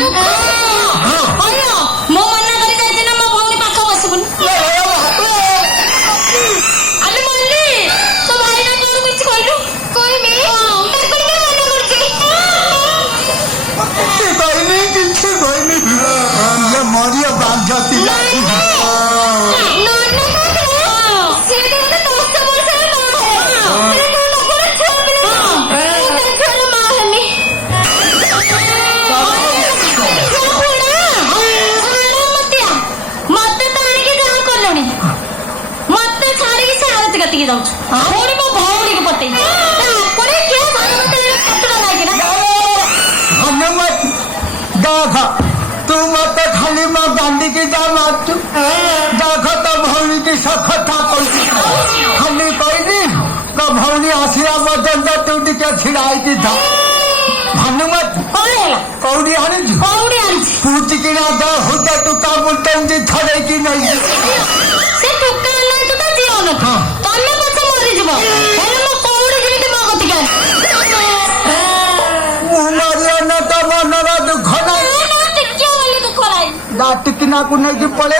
मो मना करी जाइछि ना मो भौणी पाख बसबुन अरे मल्ली तो भाई ना तोर कुछ कहलु कोई मी तकन के मना करछि कोई नहीं ये मरिया बांध जाती ना सीधे तो दोस्त बोल से कतिके जाउछ थोड़ी मो भौणी के पटे कोने के सामने कटरा लागे ना हमें मत देखा तू मत खाली मां गांधी की जा मत देखा तो भौणी की सखता खाली कोई नहीं तो भौणी आसिया बदन तू टिके छिड़ाई की था हनुमत कौड़ी आनी पूछ की ना दो हुदा तू का बोलते हैं थड़े की नहीं से टुका नहीं तो जियो न तन्ने पछे मरि जबो हेले मो कौड़ी जेते मगति के मुहरिया न तो मनरा दुख नहीं ना टिकिया वाली दुख लाई दाट की ना को नहीं पड़े